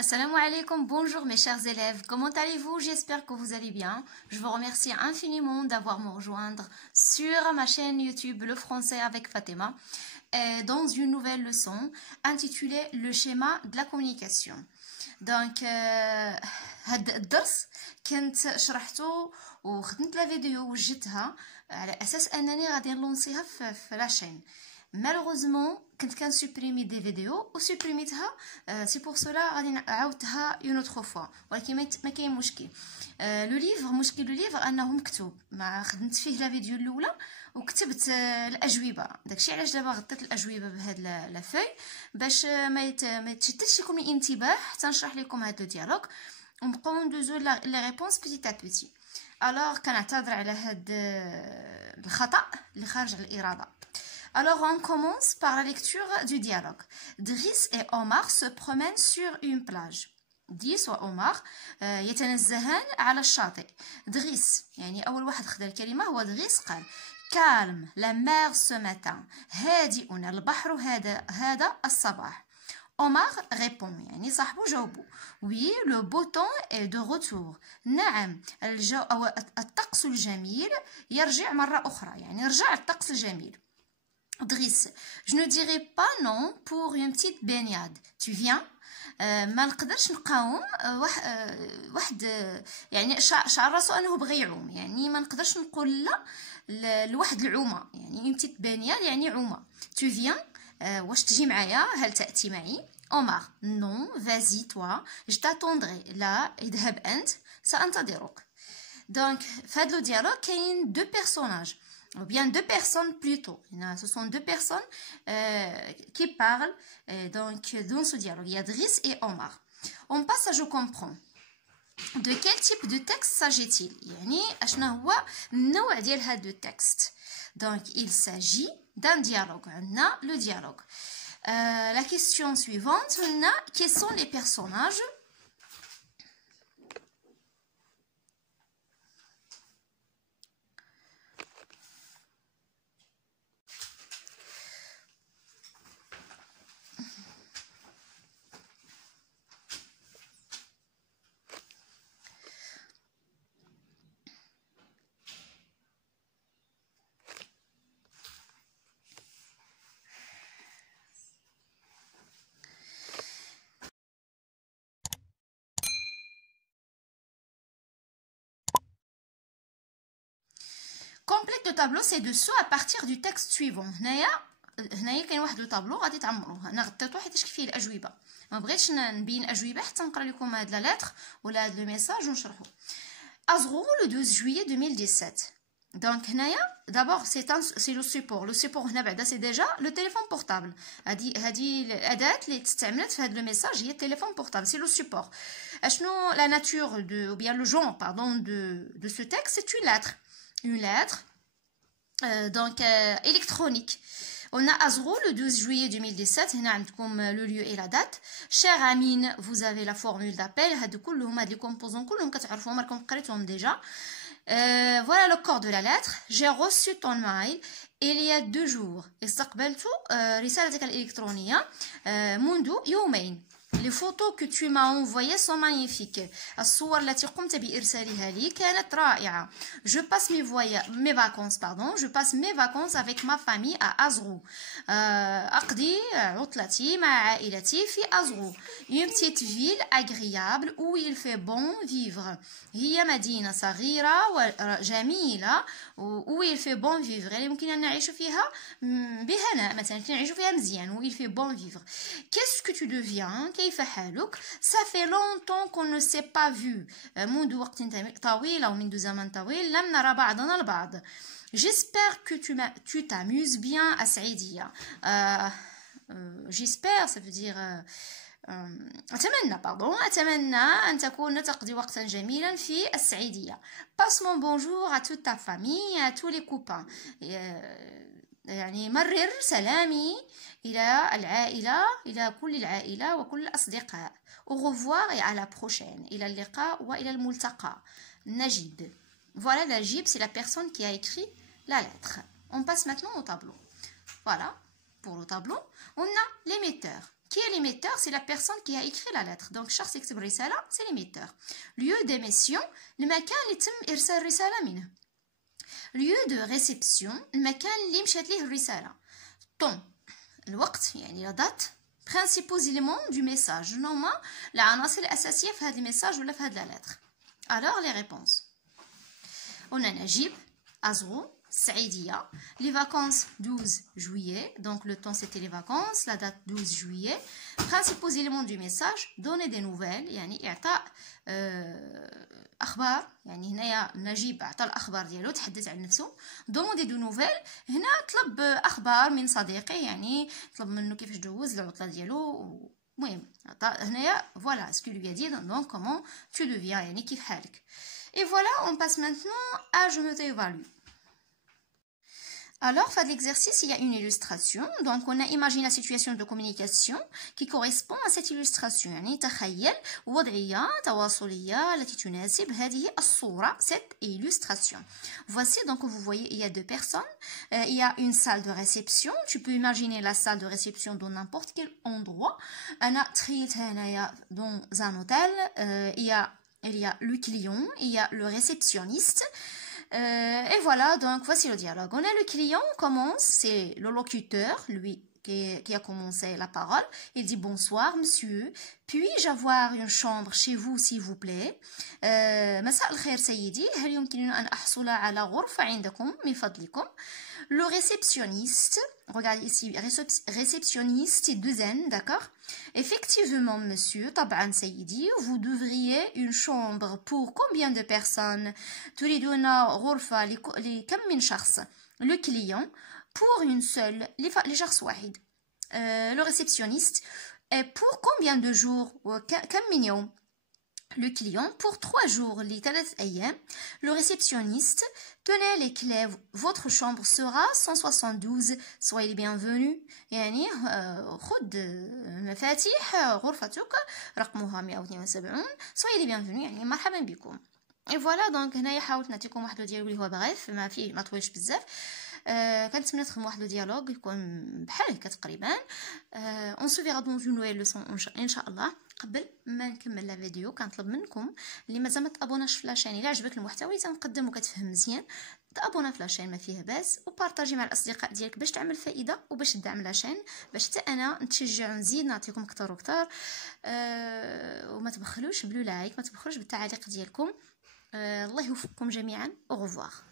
Assalamu alaikum, bonjour mes chers élèves, comment allez-vous? J'espère que vous allez bien. Je vous remercie infiniment d'avoir me rejoindre sur ma chaîne YouTube Le Français avec Fatima dans une nouvelle leçon intitulée Le schéma de la communication. Donc, هذا الدرس كنت شرحته وخدمت لا فيديو وجدتها على اساس انني غادي نلونسيها في لاشين. مالوغوزمون كنت كنسوبريمي دي فيديو وسوبريميتها سي بور سولا غادي عاودتها اون اوتر فوا، ولكن ما كاين مشكل. لو ليفر مشكل لو ليفر انه مكتوب، ما خدمت فيه لا فيديو الاولى وكتبت الاجوبه، داكشي علاش دابا غطيت الاجوبه بهاد لا فوي باش ما يتشتتش لكم الانتباه حتى نشرح لكم هاد لو ديالوغ ونبقاو ندوزو لي ريبونس بيتيت ا بيتي. الوغ كنعتذر على هاد الخطا اللي خارج على الاراده. Alors on commence par la lecture du dialogue. Driss et Omar se promènent sur une plage. Driss وعمر يتنزهان على الشاطئ. Driss يعني أول واحد خدا الكلمة هو Driss قال calme la mer ce matin. هادئ البحر هذا الصباح. Omar répond يعني صاحبه جاوبه oui le beau temps est de retour. نعم الطقس الجميل يرجع مرة أخرى، يعني رجع الطقس الجميل. Driss, je ne dirais pas non pour une petite baignade. Tu viens? ما نقدرش نقاوم واحد يعني شعر راسو انه بغى يعوم، يعني ما نقدرش نقول لا لواحد العومه، يعني une petite baignade يعني عومه. Tu viens? واش تجي معايا؟ هل تأتي معي؟ Omar, non, vas-y toi, je t'attendrai. لا، اذهب انت، سأنتظرك. Donc في هذا الديالوغ كاين دو بيرسوناج ou bien deux personnes plutôt. Ce sont deux personnes qui parlent donc dans ce dialogue. Il y a Driss et Omar. On passe à je comprends. De quel type de texte s'agit-il? يعني اشنا هو النوع ديال هذا التكست. Donc il s'agit d'un dialogue. On a le dialogue. La question suivante, on a quels sont les personnages? Complète le tableau ci-dessous à partir du texte suivant. هنايا كاين واحد لو طابلو غادي تعمروه. انا غطيتو حيت فيه الاجوبه، ما بغيتش نبين اجوبه حتى نقرا لكم هاد لا لتر ولا هاد لو ميساج ونشرحو. Azrou le 12 juillet 2017. Donc هنايا d'abord c'est le support. Le support هنا بعدا c'est déjà le téléphone portable. هادي الاداه اللي تستعملت في هاد لو ميساج هي التليفون بورتابل، c'est le support. اشنو la nature de ou bien le genre pardon de ce texte? C'est une lettre donc électronique. On a Azrou le 12 juillet 2017. هنا عندكم le lieu et la date. Cher Amine, vous avez la formule d'appel. هادو كلهم هاد لي كومبوزون كلهم كتعرفوهم، راكم قريتوهم déjà. Voilà le corps de la lettre. J'ai reçu ton mail il y a 2 jours. استقبلت رسالتك الإلكترونية منذ يومين. Les photos que tu m'as envoyées sont magnifiques. الصور التي قمت بإرسالها لي كانت رائعة. Je passe mes vacances avec ma famille à Azrou. أقضي عطلتي مع عائلتي في أزرو. Une petite ville agréable où il fait bon vivre. هي مدينة صغيرة وجميلة où il fait bon vivre. يعني يمكن أن نعيش فيها بهناء، مثلا نعيش فيها مزيان. où il fait bon vivre. Qu'est-ce que tu deviens? كيف حالك؟ Ça fait longtemps qu'on ne s'est pas vu. منذ وقت طويل أو منذ زمن طويل لم نرى بعضنا البعض. J'espère que tu t'amuses bien à Saïdia. J'espère, ça veut dire أتمنى أن تكون تقضي وقتا جميلا في السعيدية. Passe mon bonjour à toute ta famille, à tous les copains. يعني مرر سلامي إلى العائلة، إلى كل العائلة وكل الأصدقاء. Au revoir et à la prochaine. إلى اللقاء وإلى الملتقى. Najib. Voilà, Najib, c'est la personne qui a écrit la lettre. On passe maintenant au tableau. Voilà, pour le tableau, on a l'émetteur. Qui est l'émetteur? C'est la personne qui a écrit la lettre. Donc, شخص يكتب رسالة, c'est l'émetteur. Lieu d'émission, المكان اللي تم إرسال الرسالة منه. Lieu de réception, المكان اللي مشات ليه الرسالة. Temps, الوقت يعني la date. Principaux éléments du message. هما العناصر الأساسية في هذا الميساج ولا في هذا la lettre. Alors, les réponses. On a Najib, Azrou, Saïdia, les vacances 12 juillet, donc le temps c'était les vacances, la date 12 juillet. Principaux éléments du message, donner des nouvelles, يعني إعطاء أخبار، يعني هنايا نجيب عطى الأخبار ديالو تحدث عن نفسه. demander des nouvelles، هنا طلب أخبار من صديقه، يعني طلب منه كيفاش دوز العطلة ديالو. المهم هنايا voilà ce qu'il lui a dit, donc comment tu deviens، يعني كيف حالك. Et voilà, on passe maintenant à je me t'évalue. Alors, fait l'exercice, il y a une illustration. Donc, on a imaginé la situation de communication qui correspond à cette illustration. يعني تخيل وضعية تواصلية التي تناسب هذه الصورة, cette illustration. Voici, donc vous voyez, il y a deux personnes. Il y a une salle de réception. Tu peux imaginer la salle de réception dans n'importe quel endroit. أنا تخيلت هنايا dans un hôtel. Il y a le client, il y a le réceptionniste. Et voilà, donc voici le dialogue. On a le client, commence, c'est le locuteur, lui qui a commencé la parole. Il dit bonsoir monsieur, puis-je avoir une chambre chez vous s'il vous plaît. مساء الخير سيدي, هل يمكنني أن أحصل على غرفة عندكم من فضلكم. Le réceptionniste, regardez ici, réceptionniste, c'est deux N, d'accord. Effectivement, monsieur, طبعا سيدي, vous devriez une chambre pour combien de personnes. تريدون غرفة لكم من شخص. Le client, pour une seule, لشخص واحد. Le réceptionniste, pour combien de jours. كم من يوم. Le client, pour 3 jours, لثلاث أيام. Le réceptionniste, tenez les clés, votre chambre sera 172, soyez les bienvenus. يعني خذ مفاتيح غرفتك رقمها 172, soyez les bienvenus, يعني مرحبا بكم. Et voilà, donc هنايا حاولت نعطيكم واحد الديالوج اللي هو بغيف ما طويلش بزاف. كنتمنى تخدموا واحد الديالوج يكون بحال هكا تقريبا. اون سو فيغا دون اون نويل لوسون ان شاء الله. قبل ما نكمل لا فيديو كنطلب منكم اللي مازال ما تابوناش في لاشين، الا عجبك المحتوى تنقدم وكتفهم مزيان تابونا في لاشين ما فيه باس، وبارطاجي مع الاصدقاء ديالك باش تعمل فائده وباش تدعم لاشين باش حتى انا نتشجع ونزيد نعطيكم اكثر واكثر. وما تبخلوش بلو لايك، ما تبخلوش بالتعاليق ديالكم. الله يوفقكم جميعا. au revoir.